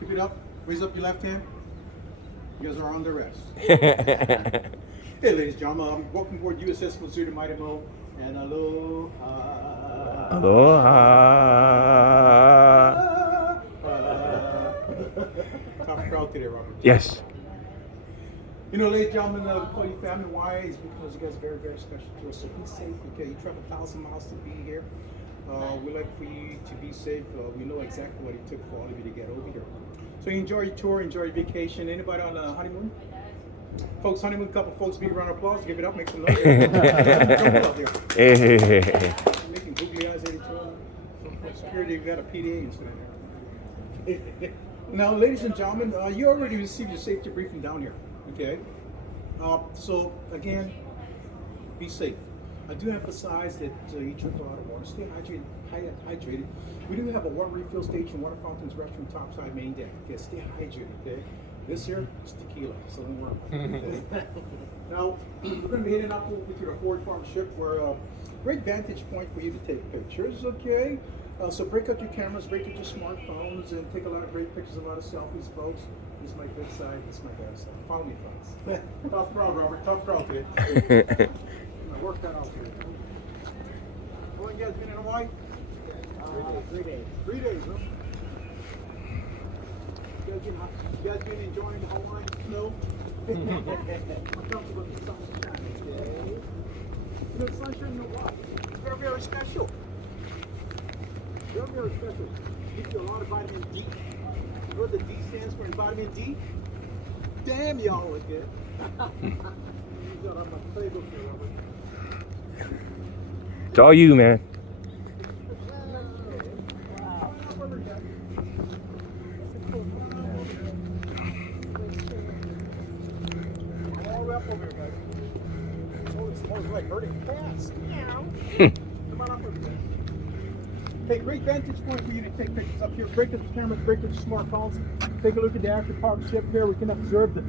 Keep it up. Raise up your left hand. You guys are on the rest. Hey, ladies and gentlemen, welcome aboard USS Missouri the Mighty Mo, and aloha. Aloha. Top crowd today, Robert. Yes. You know, ladies and gentlemen, we call you family. Why? Is because you guys are very, very special to us. So be safe. Okay, you travel 1,000 miles to be here. We like for you to be safe. We know exactly what it took for all of you to get over here. So you enjoy your tour, enjoy your vacation. Anybody on a honeymoon? Folks, honeymoon couple folks, big round of applause. Give it up, make some noise. Jump out there. Hey. Making googly eyes at each other. Security, you got a PDA incident there. Now, ladies and gentlemen, you already received your safety briefing down here. Okay. So again, be safe. I do emphasize that you drink a lot of water, stay hydrated. We do have a water refill station, water fountains, restroom, topside, main deck. Okay, stay hydrated. Okay. This here is tequila, so don't worry about it. Okay? Now, we're going to be heading up over to the Forward Farm ship, where great vantage point for you to take pictures. Okay. So break out your cameras, break out your smartphones, and take a lot of great pictures, a lot of selfies, folks. This is my good side, this is my bad side. Follow me, folks. Tough crowd, Robert. Tough crowd, kid. Work that out here. How long you guys been in Hawaii? 3 days. 3 days, huh? You guys been enjoying the Hawaiian snow? I'm talking about the sunshine, okay? You know, sunshine, you know what? It's very, very special. Very, very special. Gives you a lot of vitamin D. You know what the D stands for in vitamin D? Damn, y'all look good. You got on my playbook here, Robert. It's all you, man. Come on up over here. Hey, great vantage point for you to take pictures up here. Break up the cameras, break up the smartphones. Take a look at the after park ship here. We can observe the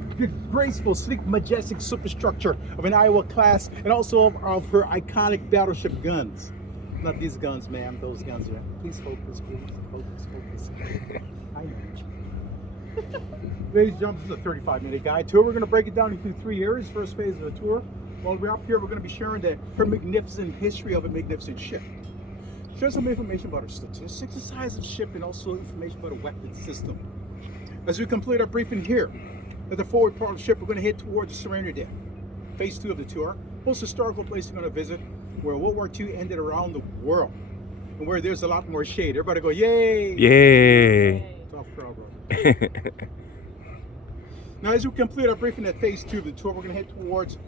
graceful, sleek, majestic superstructure of an Iowa class, and also of her iconic battleship guns. Not these guns, ma'am. Those guns are. Please focus, please. Focus. I know. Ladies and gentlemen, this is a 35-minute guide tour. We're going to break it down into 3 areas. First phase of the tour. While we're up here, we're going to be sharing her magnificent history of a magnificent ship. Share some information about her statistics, the size of the ship, and also information about a weapon system. As we complete our briefing here, at the forward part of the ship, we're going to head towards the surrender deck. Phase 2 of the tour. Most historical place we're going to visit, where World War II ended around the world, and where there's a lot more shade. Everybody go, yay! Yay! Tough crowd, bro. Now, as we complete our briefing at phase 2 of the tour, we're going to head towards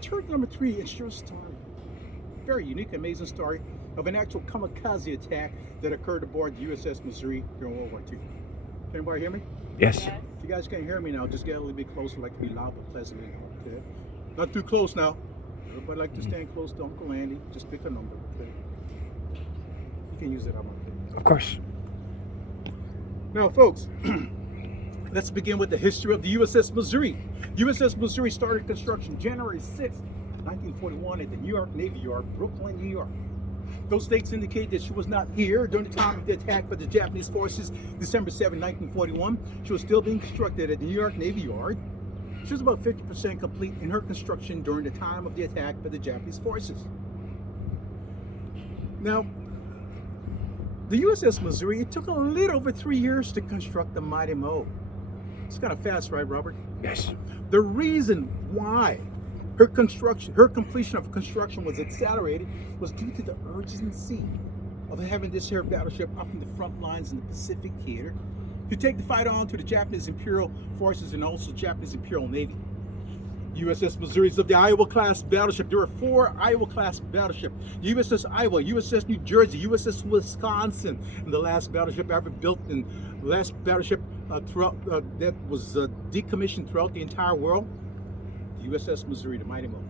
turret number 3, and share a story. Very unique, amazing story of an actual kamikaze attack that occurred aboard the USS Missouri during World War II. Can anybody hear me? Yes. If you guys can't hear me now, just get a little bit closer, like to be loud but pleasantly. Okay? Not too close now. Everybody like to stand close to Uncle Andy. Just pick a number. Okay? You can use it on my thing. Of course. Now, folks, let's begin with the history of the USS Missouri. USS Missouri started construction January 6, 1941 at the New York Navy Yard, Brooklyn, New York. Those dates indicate that she was not here during the time of the attack by the Japanese forces, December 7, 1941. She was still being constructed at the New York Navy Yard. She was about 50% complete in her construction during the time of the attack by the Japanese forces. Now, the USS Missouri, it took a little over 3 years to construct the Mighty Mo. It's kind of fast, right, Robert? Yes. The reason why her completion of construction was accelerated was due to the urgency of having this here battleship up in the front lines in the Pacific theater to take the fight on to the Japanese Imperial Forces and also Japanese Imperial Navy. USS Missouri is of the Iowa class battleship. There are 4 Iowa class battleships: USS Iowa, USS New Jersey, USS Wisconsin, and the last battleship ever built, and the last battleship that was decommissioned throughout the entire world, the USS Missouri, the Mighty Mo.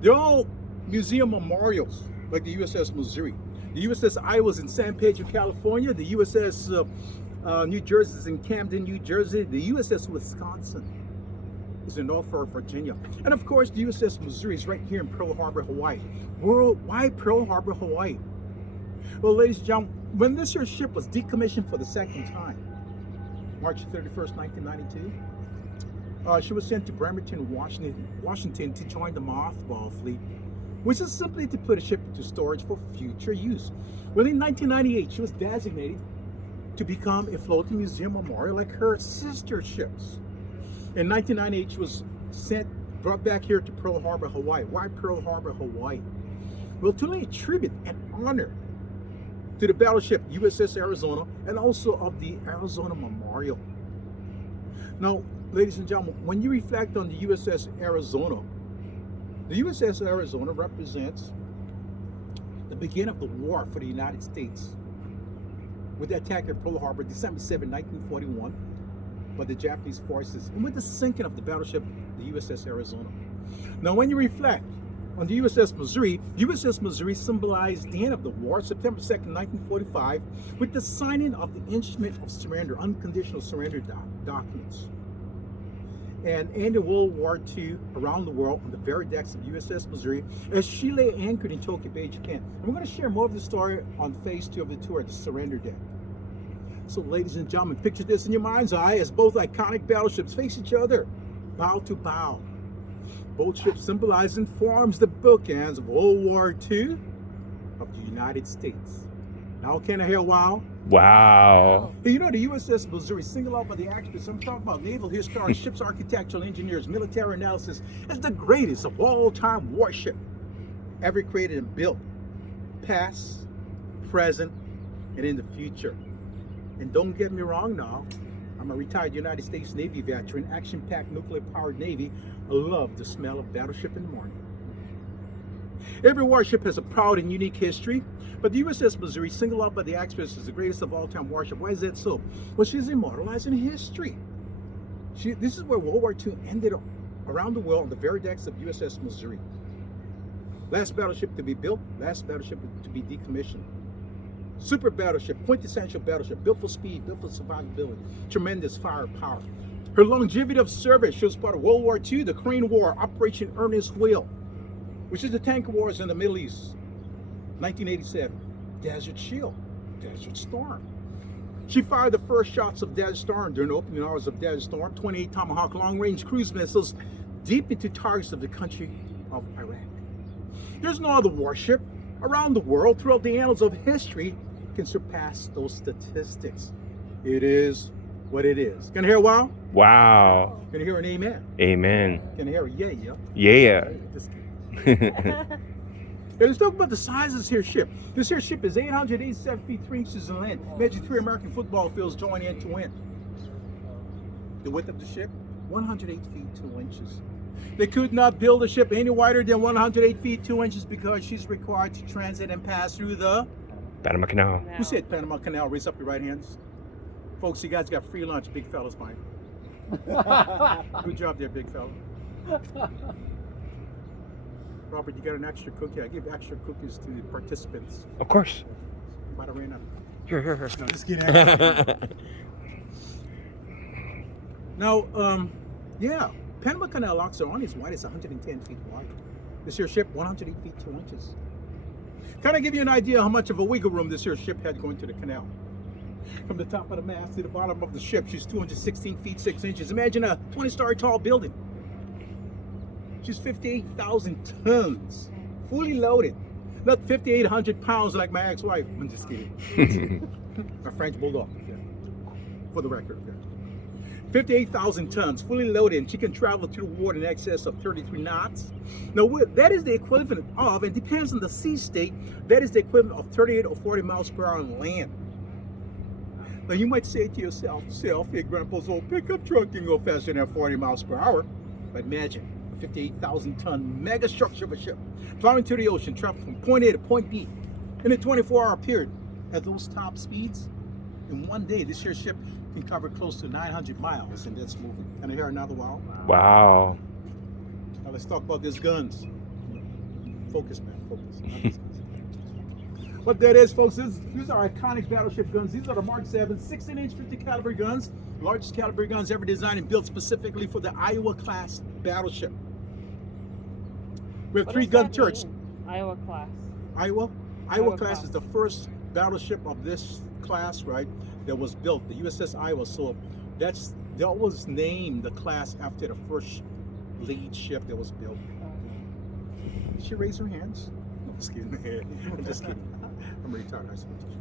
They're all museum memorials, like the USS Missouri. The USS Iowa is in San Pedro, California. The USS New Jersey is in Camden, New Jersey. The USS Wisconsin is in Norfolk, Virginia. And of course, the USS Missouri is right here in Pearl Harbor, Hawaii. Why Pearl Harbor, Hawaii? Well, ladies and gentlemen, when this here ship was decommissioned for the second time, March 31st, 1992. She was sent to Bremerton, Washington to join the mothball fleet, which is simply to put a ship into storage for future use. Well, in 1998, she was designated to become a floating museum memorial like her sister ships. In 1998, she was brought back here to Pearl Harbor, Hawaii. Why Pearl Harbor, Hawaii? Well, to lay a tribute and honor to the battleship USS Arizona and also of the Arizona Memorial. Now, ladies and gentlemen, when you reflect on the USS Arizona, the USS Arizona represents the beginning of the war for the United States with the attack at Pearl Harbor, December 7, 1941, by the Japanese forces, and with the sinking of the battleship, the USS Arizona. Now, when you reflect on the USS Missouri symbolized the end of the war, September 2nd, 1945, with the signing of the Instrument of Surrender, unconditional surrender documents. And ended World War II around the world on the very decks of USS Missouri as she lay anchored in Tokyo Bay, Japan. And we're going to share more of the story on phase 2 of the tour, the surrender deck. So, ladies and gentlemen, picture this in your mind's eye as both iconic battleships face each other, bow to bow. Both ships symbolize and forms the bookends of World War II of the United States. Now, can I hear wow? Wow. Hey, you know, the USS Missouri, singled out by the experts, I'm talking about naval history, ships architectural engineers, military analysis, as the greatest of all-time warship ever created and built, past, present, and in the future. And don't get me wrong now, I'm a retired United States Navy veteran, action-packed nuclear-powered Navy. I love the smell of battleship in the morning. Every warship has a proud and unique history, but the USS Missouri, singled out by the experts as the greatest of all-time warship. Why is that so? Well, she's immortalized in history. This is where World War II ended around the world on the very decks of USS Missouri. Last battleship to be built, last battleship to be decommissioned. Super battleship, quintessential battleship, built for speed, built for survivability, tremendous firepower. Her longevity of service, she was part of World War II, the Korean War, Operation Earnest Whale, which is the tanker wars in the Middle East. 1987, Desert Shield, Desert Storm. She fired the first shots of Desert Storm during the opening hours of Desert Storm, 28 Tomahawk long-range cruise missiles deep into targets of the country of Iraq. There's no other warship around the world throughout the annals of history can surpass those statistics. It is what it is. Can you hear a wow? Wow. Can you hear an amen? Amen. Can you hear a yeah? Yeah. Just kidding. Yeah, let's talk about the size of this here ship. This here ship is 887 feet 3 inches in length. Imagine 3 American football fields joined end to end. The width of the ship, 108 feet 2 inches. They could not build a ship any wider than 108 feet 2 inches because she's required to transit and pass through the Panama Canal. Who said Panama Canal? Raise up your right hands. Folks, you guys got free lunch, big fellas mine. Good job there, big fella. Robert, you got an extra cookie. I give extra cookies to the participants. Of course. Might have ran out. Here. No, just kidding. Now, yeah, Panama Canal locks are on its wide. It's 110 feet wide. This here ship, 108 feet 2 inches. Kind of give you an idea how much of a wiggle room this here ship had going to the canal. From the top of the mast to the bottom of the ship, she's 216 feet 6 inches. Imagine a 20-story tall building. She's 58,000 tons, fully loaded. Not 5,800 pounds like my ex-wife. I'm just kidding. A French bulldog, yeah. For the record. Yeah. 58,000 tons, fully loaded, and she can travel through the water in excess of 33 knots. Now, that is the equivalent of, and depends on the sea state, that is the equivalent of 38 or 40 miles per hour on land. Now, you might say to yourself, hey, Grandpa's old pickup truck can go faster than 40 miles per hour. But imagine a 58,000 ton mega structure of a ship plowing through the ocean, traveling from point A to point B in a 24-hour period. At those top speeds, in one day, this here ship can cover close to 900 miles, and that's moving. Can I hear another wow? Wow. Now let's talk about these guns. Focus, man, focus. What that is, folks, these are iconic battleship guns. These are the Mark 7 16-inch 50 caliber guns, largest caliber guns ever designed and built specifically for the Iowa class battleship. We have 3 gun turrets. Iowa class. Iowa class is the first battleship of this class, right, that was built, the USS Iowa. So That was named the class after the first lead ship that was built. Did she raise her hands? No, just kidding. I'm just kidding. I'm retired high school teacher.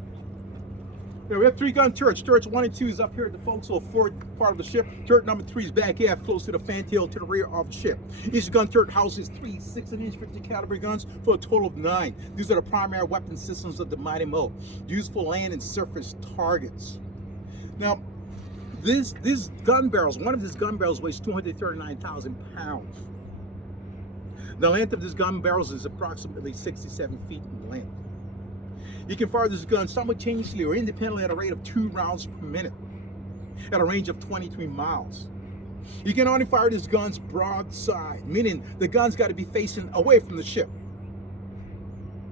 Yeah, we have 3 gun turrets. Turrets 1 and 2 is up here at the forecastle forward part of the ship. Turret number 3 is back aft, close to the fantail to the rear of the ship. Each gun turret houses 3 6-inch 50 caliber guns for a total of 9. These are the primary weapon systems of the Mighty Mo, used for land and surface targets. Now, these gun barrels, one of these gun barrels weighs 239,000 pounds. The length of this gun barrels is approximately 67 feet in length. You can fire this gun simultaneously or independently at a rate of 2 rounds per minute at a range of 23 miles. You can only fire these guns broadside, meaning the gun's got to be facing away from the ship.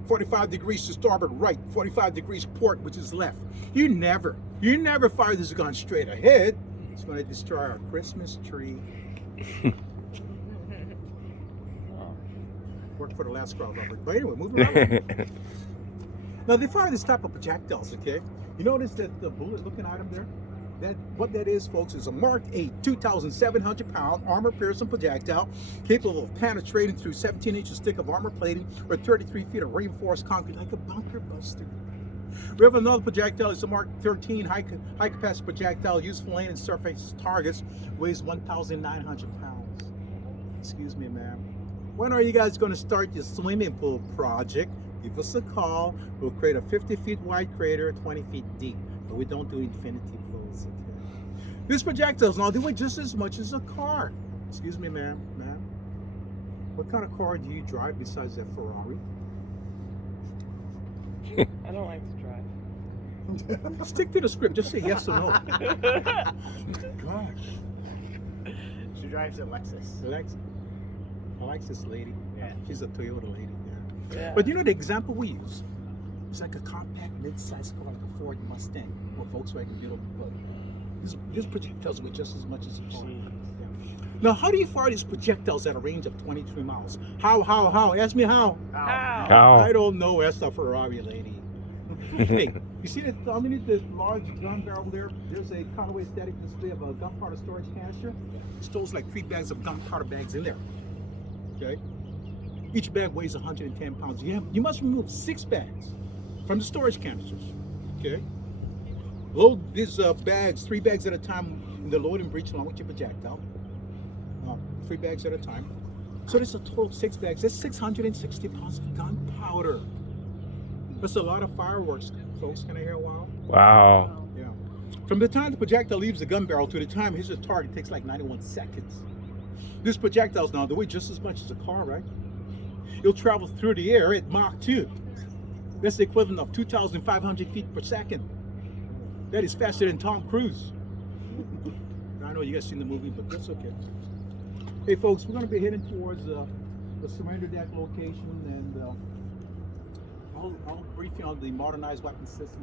45 degrees to starboard right, 45 degrees port, which is left. You never fire this gun straight ahead. It's going to destroy our Christmas tree. Worked for the last crowd, Robert. But anyway, moving on. Now they fire this type of projectiles, okay? You notice that the bullet looking item there? What that is, folks, is a Mark 8 2,700-pound armor-piercing projectile capable of penetrating through 17 inches thick of armor plating or 33 feet of reinforced concrete like a bunker buster. We have another projectile. It's a Mark 13 high-capacity projectile used for land and surface targets. Weighs 1,900 pounds. Excuse me, ma'am. When are you guys going to start your swimming pool project? Give us a call. We'll create a 50 feet wide crater, 20 feet deep. But we don't do infinity pools. Okay? These projectiles now, they weigh just as much as a car. Excuse me, ma'am. Ma'am, what kind of car do you drive besides that Ferrari? I don't like to drive. Stick to the script. Just say yes or no. Gosh. She drives a Lexus. Alexis lady. Yeah. She's a Toyota lady. Yeah. Yeah. But you know the example we use? It's like a compact mid-sized car like a Ford Mustang or Volkswagen Beetle. But these projectiles weigh just as much as a car. Yeah. Now, how do you fire these projectiles at a range of 23 miles? How? Ask me how. How? How? I don't know. That's the Ferrari lady. Hey, you see that underneath the large gun barrel there? There's a Conway static display of a gunpowder storage canister. It stores like 3 bags of gunpowder bags in there. Okay. Each bag weighs 110 pounds. You must remove 6 bags from the storage canisters. Okay. Load these bags, 3 bags at a time in the loading breech along with your projectile. 3 bags at a time. So there's a total of 6 bags. That's 660 pounds of gunpowder. That's a lot of fireworks, folks. Can I hear a while? Wow. Yeah. From the time the projectile leaves the gun barrel to the time it hits the target takes like 91 seconds. These projectiles now, they weigh just as much as a car, right? It'll travel through the air at Mach 2. That's the equivalent of 2,500 feet per second. That is faster than Tom Cruise. I know you guys seen the movie, but that's okay. Hey folks, we're going to be heading towards the surrender deck location, and I'll brief you on the modernized weapon system.